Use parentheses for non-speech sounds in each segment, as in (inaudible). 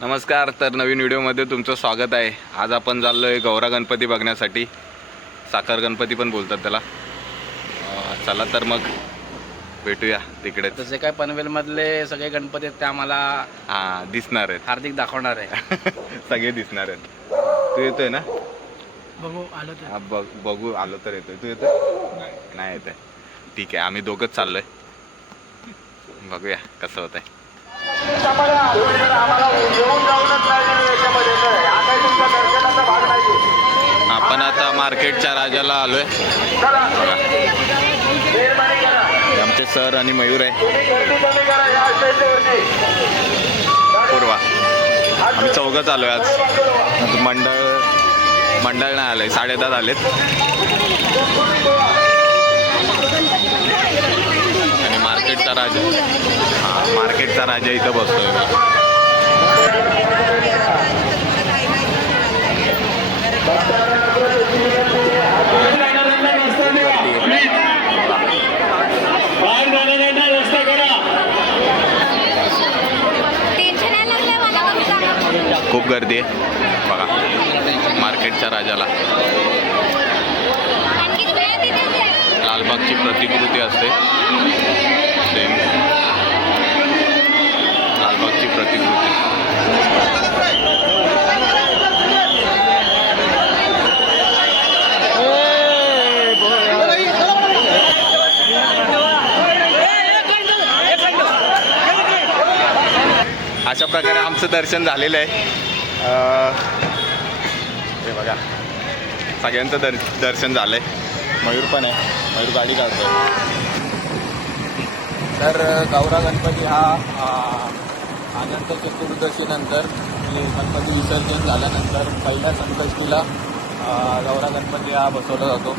नमस्कार तर नवीन व्हिडिओमध्ये तुमचं स्वागत आहे. आज आपण चाललो आहे गौरा गणपती बघण्यासाठी. साखर गणपती पण बोलतात त्याला. चला तर मग भेटूया तिकडे तसे काय पनवेलमधले सगळे गणपती आहेत ते आम्हाला हां दिसणार आहेत. हार्दिक दाखवणार आहे. (laughs) सगळे दिसणार आहेत. तू येतोय ना? बघू आलो हा, बघ बघू आलो तर येतोय. तू येतोय? नाही. येत आहे ठीक आहे आम्ही दोघंच चाललोय. बघूया कसं होत आहे आपण आता मार्केटच्या राजाला आलोय. आमचे सर आणि मयूर आहे. पूर्वा. आम्ही चौघच आलोय आज. आज मंडळ मंडळ नाही आलंय. साडेदहा आलेत मार्केटचा राजा. हा मार्केटचा राजा इथं बसतोय खूप गर्दी आहे. बघा मार्केटच्या राजाला. लालबागची प्रतिकृती असते सेम लालबागची प्रतिकृती अशा प्रकारे आमचं दर्शन झालेलं आहे. हे बघा. सगळ्यांचं दर दर्शन झालं आहे मयूर पण आहे. मयूर गाडी काढतोय. तर गौरा गणपती हा आ, अनंत चतुर्दशीनंतर म्हणजे गणपती विसर्जन झाल्यानंतर पहिल्या संकष्टीला गौरा गणपती हा बसवला जातो.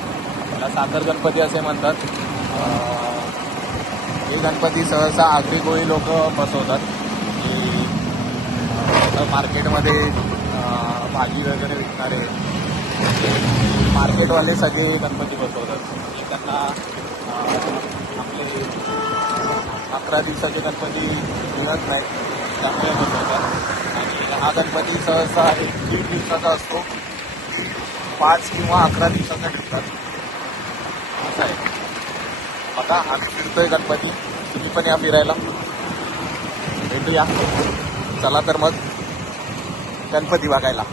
त्याला साखर गणपती असे म्हणतात. हे गणपती सहसा आगरी गोळी लोक बसवतात. मार्केटमध्ये भाजी वगैरे विकणारे. मार्केटवाले सगळे गणपती बसवतात. म्हणजे त्यांना आपले अकरा दिवसाचे गणपती मिळत नाहीत. त्यामुळे बसवतात. आणि हा गणपती सहसा एक दीड दिवसाचा असतो. पाच किंवा अकरा दिवसाचा ठेवतात. असं आहे. आता आम्ही फिरतोय गणपती. तुम्ही पण या फिरायला. भेटूया. चला तर मग गणपती बघायला.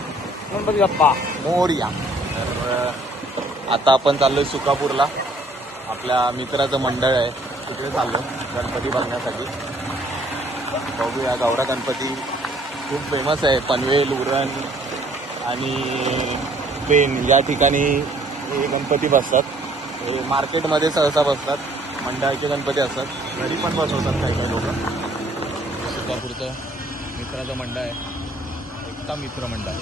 गणपती बाप्पा. मोरया. तर आता आपण चाललोय सुकापूरला. आपल्या मित्राचं मंडळ आहे. तिकडे चाललो गणपती बघण्यासाठी. बघूया गौरा गणपती खूप फेमस आहे. पनवेल उरण आणि पेन या ठिकाणी हे गणपती बसतात. हे मार्केटमध्ये सहसा बसतात. मंडळाचे गणपती असतात. घरी पण बसवतात काही काही लोक. मित्राचं मंडळ आहे एकटा मित्र मंडळ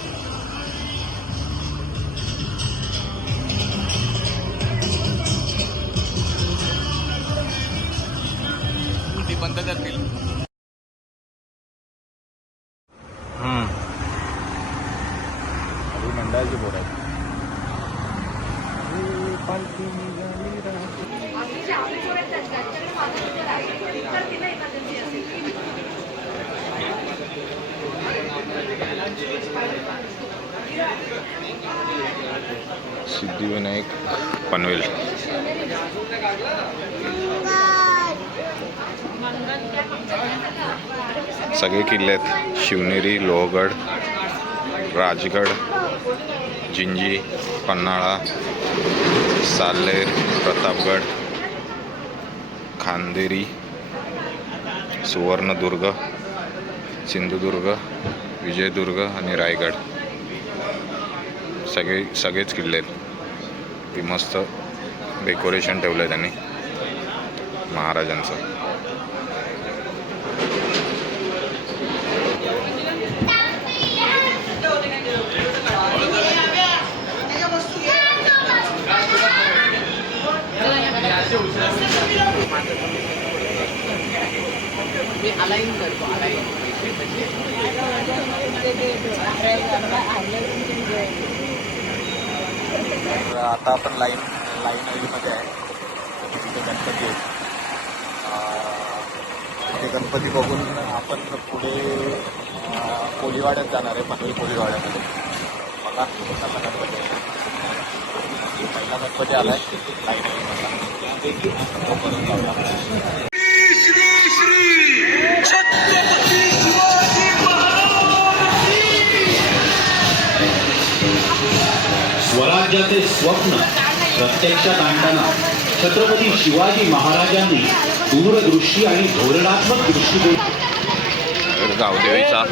ती बंद करतील. अभी मंडळाची बोर आहेत. सिद्धिविनायक पनवेल. सगळे किल्ले आहेत. शिवनेरी लोहगड राजगड जिंजी पन्हाळा सालेर प्रतापगड खांदेरी सुवर्णदुर्ग सिंधुदुर्ग विजयदुर्ग आणि रायगड. सगळे सगळेच किल्ले आहेत. ती मस्त डेकोरेशन ठेवलं आहे त्यांनी. महाराजांचं. तर आता आपण लाईन लाईन अलीमध्ये आहे. तिथे गणपती आहेत अं, ते गणपती बघून आपण पुढे कोळीवाड्यात जाणार आहे पनवेल कोळीवाड्यामध्ये बघा कसा गणपती आहे. पहिला गणपती आलाय. लाइट तो करून जाऊ स्वराज्याचे स्वप्न प्रत्यक्षात आणताना छत्रपती शिवाजी महाराजांनी दूरदृष्टी आणि धोरणात्मक दृष्टिकोन गावदेवीचा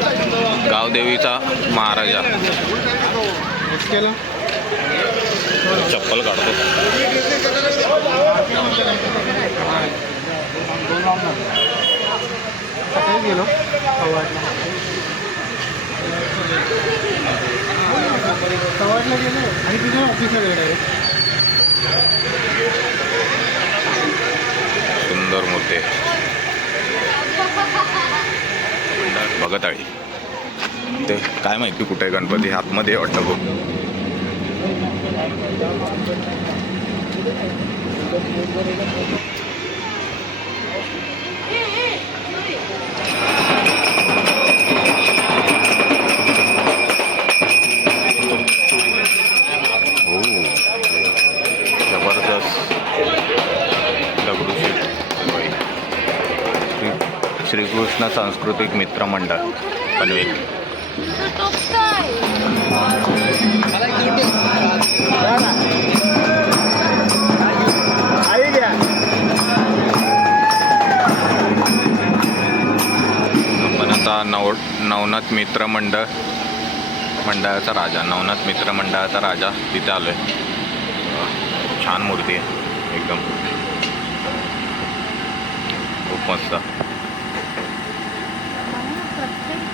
गावदेवीचा महाराजा. चप्पल काढतो. गेलो? सवाटला गेलं आणि तुझ्या ऑफिसला गेलो सुंदर मूर्ती बघत आहे. ते काय माहिती कुठे आहे गणपती? आतमध्ये आहे वाटतं खूप. हो श्रीकृष्ण सांस्कृतिक मित्र मंडळ. पनवेल आपण आता नव नवनाथ मित्र मंडळ मंडळाचा राजा नवनाथ मित्र मंडळाचा राजा तिथे आलोय. छान मूर्ती आहे एकदम. खूप मस्त.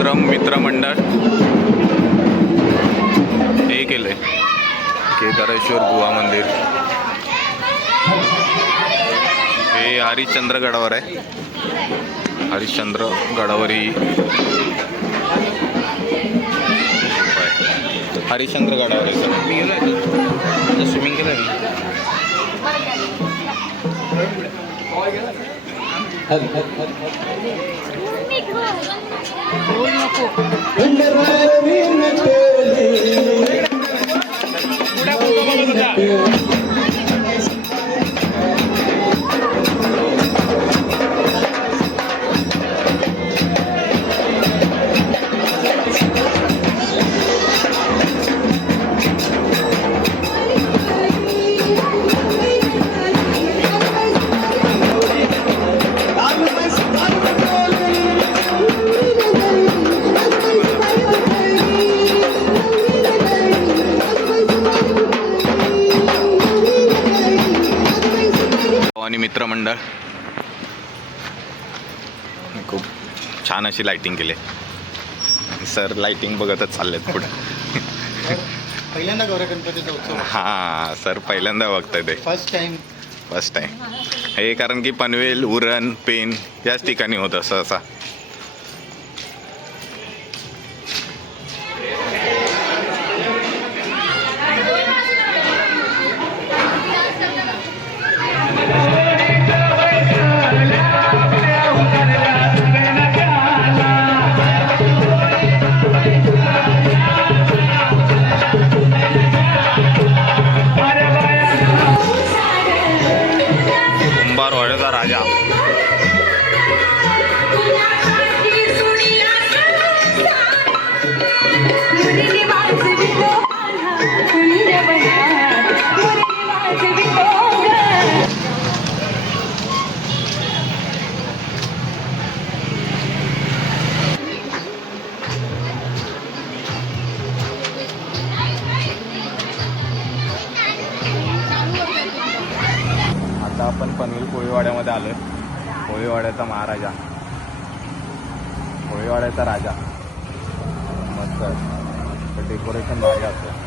मित्र मित्रमंडळ हे केलंय. केदारेश्वर गुहा मंदिर. हे हरिश्चंद्र गडावर आहे. हरिश्चंद्र गडावर ही हरिश्चंद्र गडावर आहे सर. मी. स्विमिंग केलं आणि मित्रमंडळ. खूप छान अशी लाइटिंग केली. सर लाइटिंग बघतच चाललेत पुढे. पहिल्यांदा गौऱ्या गणपतीचा उत्सव. हां सर पहिल्यांदा बघताय ते. फर्स्ट टाइम फर्स्ट टाइम हे कारण की पनवेल उरण पेन याच ठिकाणी होतं सहसा. कुंभारवाड्याचा कोळीवाड्याचा राजा. मस्त. आहे डेकोरेशन भारी असतं.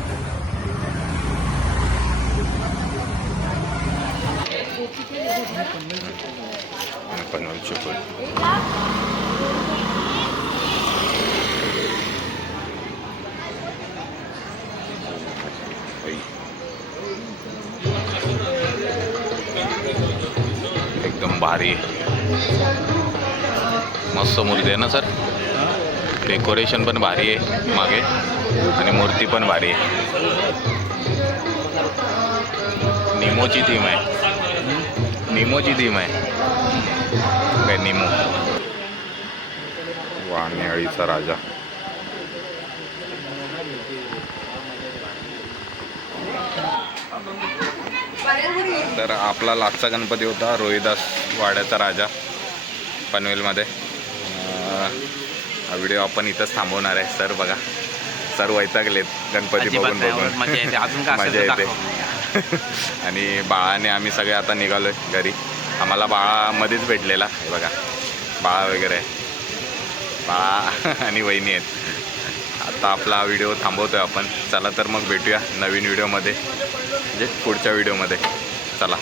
एकदम भारी. मस्त मुलगी आहे ना सर? डेकोरेशन पण भारी आहे मागे. आणि मूर्ती पण भारी आहे. निमोची थीम आहे. निमोची थीम आहे. काय निमो? वाण्याळीचा राजा. तर आपला लागचा गणपती होता रोहिदास वाड्याचा राजा पनवेलमध्ये. हा व्हिडिओ आपण इथंच थांबवणार आहे सर बघा. सर वैतागलेत गणपती बघून बघून. मजा येते. अजून काय असेल मजा तर येते. (laughs) आणि बाळाने आम्ही सगळे आता निघालोय घरी. आम्हाला बाळामध्येच भेटलेला हे बघा. बाळा वगैरे. आहे. बाळा (laughs) आणि वहिनी आहेत. आता आपला व्हिडिओ थांबवतोय आपण. चला तर मग भेटूया नवीन व्हिडिओमध्ये. म्हणजे पुढच्या व्हिडिओमध्ये. चला.